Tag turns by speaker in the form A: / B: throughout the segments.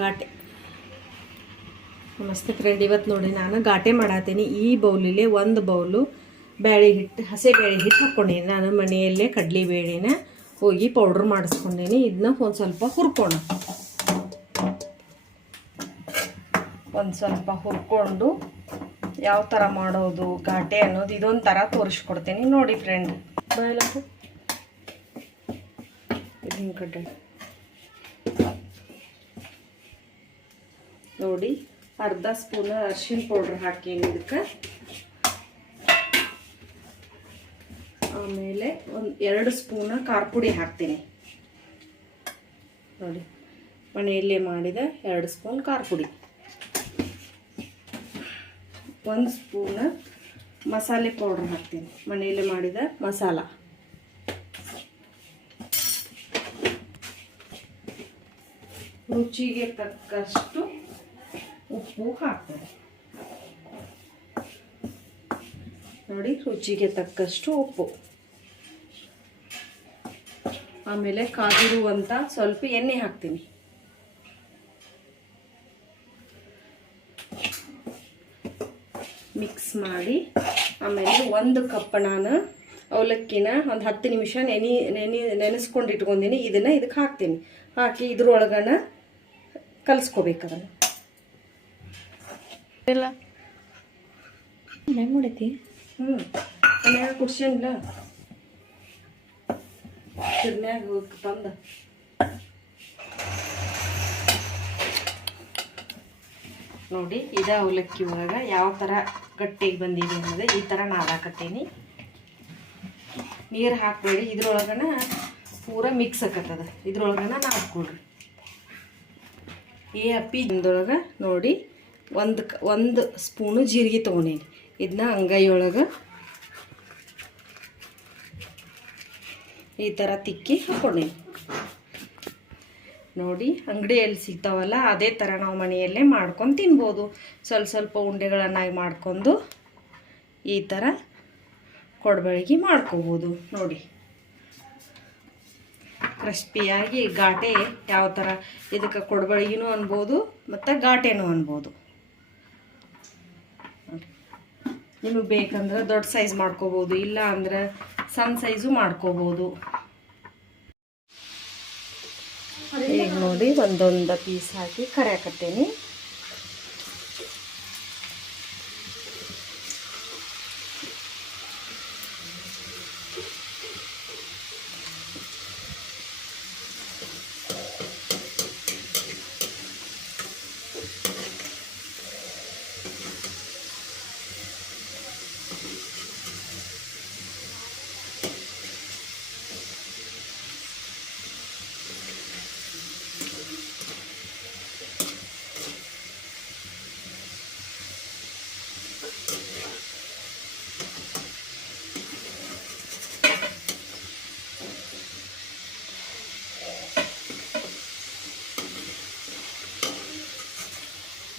A: ಘಾಟೆ. ನಮಸ್ತೆ ಫ್ರೆಂಡ್ ಇವತ್ತು ನೋಡಿ ನಾನು ಘಾಟೆ ಮಾಡತ್ತೀನಿ ಈ ಬೌಲಿಲೆ ಒಂದು ಬೌಲು ಬ್ಯಾಳಿ ಹಿಟ್ಟು, ಹಸಿ ಬೇಳೆ ಹಿಟ್ಟು ಹಾಕ್ಕೊಂಡೀನಿ ನಾನು ಮನೆಯಲ್ಲೇ ಕಡಲೆ ಬೇಳೆನ ಹೋಗಿ ಪೌಡ್ರ್ ಮಾಡಿಸ್ಕೊಂಡೀನಿ ಇದನ್ನ ಒಂದು ಸ್ವಲ್ಪ ಹುರ್ಕೋಣ ಒಂದು ಸ್ವಲ್ಪ ಹುರ್ಕೊಂಡು ಯಾವ ಥರ ಮಾಡೋದು, ಘಾಟೆ ಅನ್ನೋದು ಇದೊಂದು ಥರ ತೋರಿಸ್ಕೊಡ್ತೀನಿ. ನೋಡಿ ಫ್ರೆಂಡ್ ಬಾಯಲ್ಲ ಇದು ನೋಡಿ, ಅರ್ಧ ಸ್ಪೂನ್ ಅರ್ಶಿನ ಪೌಡ್ರ್ ಹಾಕೀನಿ ಇದಕ್ಕೆ. ಆಮೇಲೆ ಒಂದು ಎರಡು ಸ್ಪೂನ್ ಖಾರ ಪುಡಿ ಹಾಕ್ತೀನಿ. ನೋಡಿ, ಮನೆಯಲ್ಲೇ ಮಾಡಿದ ಎರಡು ಸ್ಪೂನ್ ಖಾರ ಪುಡಿ. ಒಂದು ಸ್ಪೂನ ಮಸಾಲೆ ಪೌಡ್ರ್ ಹಾಕ್ತೀನಿ. ಮನೆಯಲ್ಲೇ ಮಾಡಿದ ಮಸಾಲ. ರುಚಿಗೆ ತಕ್ಕಷ್ಟು ಉಪ್ಪು ಹಾಕ್ತಾರೆ ನೋಡಿ, ರುಚಿಗೆ ತಕ್ಕಷ್ಟು ಉಪ್ಪು. ಆಮೇಲೆ ಕಾದಿರುವಂಥ ಸ್ವಲ್ಪ ಎಣ್ಣೆ ಹಾಕ್ತೀನಿ. ಮಿಕ್ಸ್ ಮಾಡಿ, ಆಮೇಲೆ ಒಂದು ಕಪ್ ನಾನು ಅವಲಕ್ಕಿನ ಒಂದು ಹತ್ತು ನಿಮಿಷ ನೆನೆ ನೆನೆ, ನೆನೆಸ್ಕೊಂಡು ಇಟ್ಕೊಂಡೀನಿ. ಇದನ್ನು ಇದಕ್ಕೆ ಹಾಕ್ತೀನಿ. ಹಾಕಿ ಇದ್ರೊಳಗನ ಕಲಿಸ್ಕೋಬೇಕು ಅದನ್ನು.
B: ಇಲ್ಲ. ಹೆಂಗೆ ಮಾಡೈತಿ?
A: ಹ್ಞೂ ಮನ್ಯಾಗ ಹೋಗಿ ತಂದು ನೋಡಿ ಇದ ಅವಲಕ್ಕಿ ಒಳಗೆ ಯಾವ ಥರ ಗಟ್ಟಿಗೆ ಬಂದಿದೆ ಅನ್ನೋದು ಈ ಥರ ನಾದಾಕತ್ತೀನಿ ನೀರು ಹಾಕಬೇಡಿ ಇದ್ರೊಳಗನ ಪೂರ ಮಿಕ್ಸ್ ಆಕತ್ತದ. ಇದ್ರೊಳಗನ ನಾದ್ಕೊಡ್ರಿ ಈ ಅಪ್ಪಿ ಇಂದೊಳಗೆ ನೋಡಿ ಒಂದು ಒಂದು ಸ್ಪೂನು ಜೀರಿಗೆ ತೊಗೊಂಡೀನಿ. ಇದನ್ನ ಅಂಗೈಯೊಳಗೆ ಈ ಥರ ತಿಕ್ಕಿ ಹಾಕ್ಕೊಂಡೀನಿ ನೋಡಿ ಅಂಗಡಿಯಲ್ಲಿ ಸಿಗ್ತಾವಲ್ಲ, ಅದೇ ಥರ ನಾವು ಮನೆಯಲ್ಲೇ ಮಾಡ್ಕೊಂಡು ತಿನ್ಬೋದು. ಸ್ವಲ್ಪ ಸ್ವಲ್ಪ ಉಂಡೆಗಳನ್ನಾಗಿ ಮಾಡ್ಕೊಂಡು ಈ ಥರ ಕೊಡಬಳಿಗೆ ಮಾಡ್ಕೋಬೋದು. ನೋಡಿ. ಕ್ರಿಸ್ಪಿಯಾಗಿ ಘಾಟೆ ಯಾವ ಥರ ಇದಕ್ಕೆ ಕೊಡಬಳಗಿನೂ ಅನ್ಬೋದು, ಮತ್ತು ಘಾಟೆನೂ ಅನ್ಬೋದು. ನಿಮಗೆ ಬೇಕಂದ್ರೆ ದೊಡ್ಡ ಸೈಜ್ ಮಾಡ್ಕೋಬೋದು ಇಲ್ಲ ಅಂದ್ರೆ ಸಣ್ಣ ಸೈಜು ಮಾಡ್ಕೋಬೋದು. ಈಗ ನೋಡಿ ಒಂದೊಂದು ಪೀಸ್ ಹಾಕಿ ಕರಿಯಾಕತ್ತೇನಿ.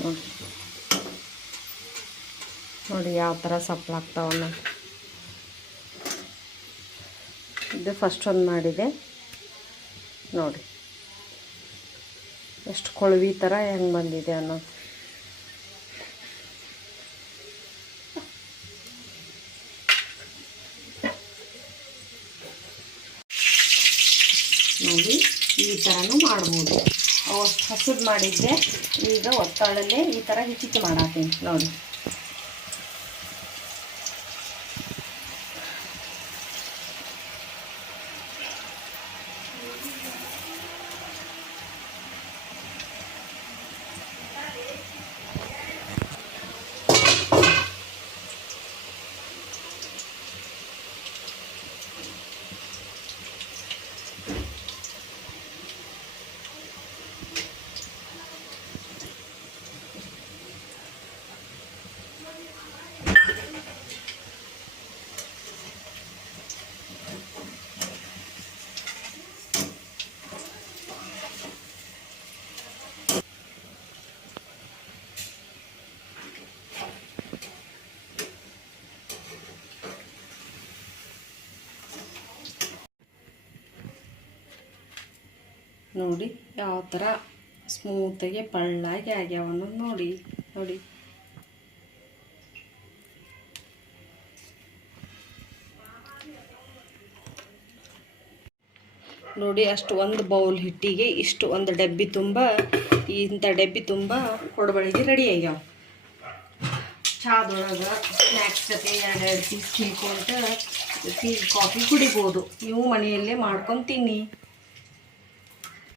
A: ನೋಡಿ ನೋಡಿ ಯಾವ ಥರ ಸಪ್ಪಳಾಗ್ತಾವನ್ನ ಇದು ಫಸ್ಟ್ ಒಂದು ಮಾಡಿದೆ. ನೋಡಿ. ಎಷ್ಟು ಕೊಳವಿ ಥರ ಹೆಂಗೆ ಬಂದಿದೆ ಅನ್ನೋ. ನೋಡಿ ಈ ಥರನೂ ಮಾಡ್ಬೋದು. ಹಸಿದು ಮಾಡಿದ್ದೆ ಈಗ ಒತ್ತಾಳಲ್ಲೇ ಈ ಥರ ಹಿಚಿಕ್ಕಿ ಮಾಡಾತೀನಿ ನೋಡಿ. ನೋಡಿ, ಯಾವ ಥರ ಸ್ಮೂತಾಗಿ ಪಳ್ಳಾಗಿ ಆಗ್ಯಾವ ಅನ್ನೋದು ನೋಡಿ ನೋಡಿ. ನೋಡಿ, ಅಷ್ಟು ಒಂದು ಬೌಲ್ ಹಿಟ್ಟಿಗೆ ಇಷ್ಟು ಒಂದು ಡಬ್ಬಿ ತುಂಬ, ಇಂಥ ಡಬ್ಬಿ ತುಂಬ ಕೊಡಬಳಿಗೆ ರೆಡಿ ಆಗ್ಯಾವ. ಚಾದೊಳಗೆ ಸ್ನ್ಯಾಕ್ಸ್ ಜೊತೆ ಎರಡೆರಡು ಪೀಸ್ ತಿನ್ಕೊಂತ ಟೀ ಕಾಫಿ ಕುಡಿಬೋದು. ನೀವು ಮನೆಯಲ್ಲೇ ಮಾಡ್ಕೊಂಡು ತಿನ್ನಿ.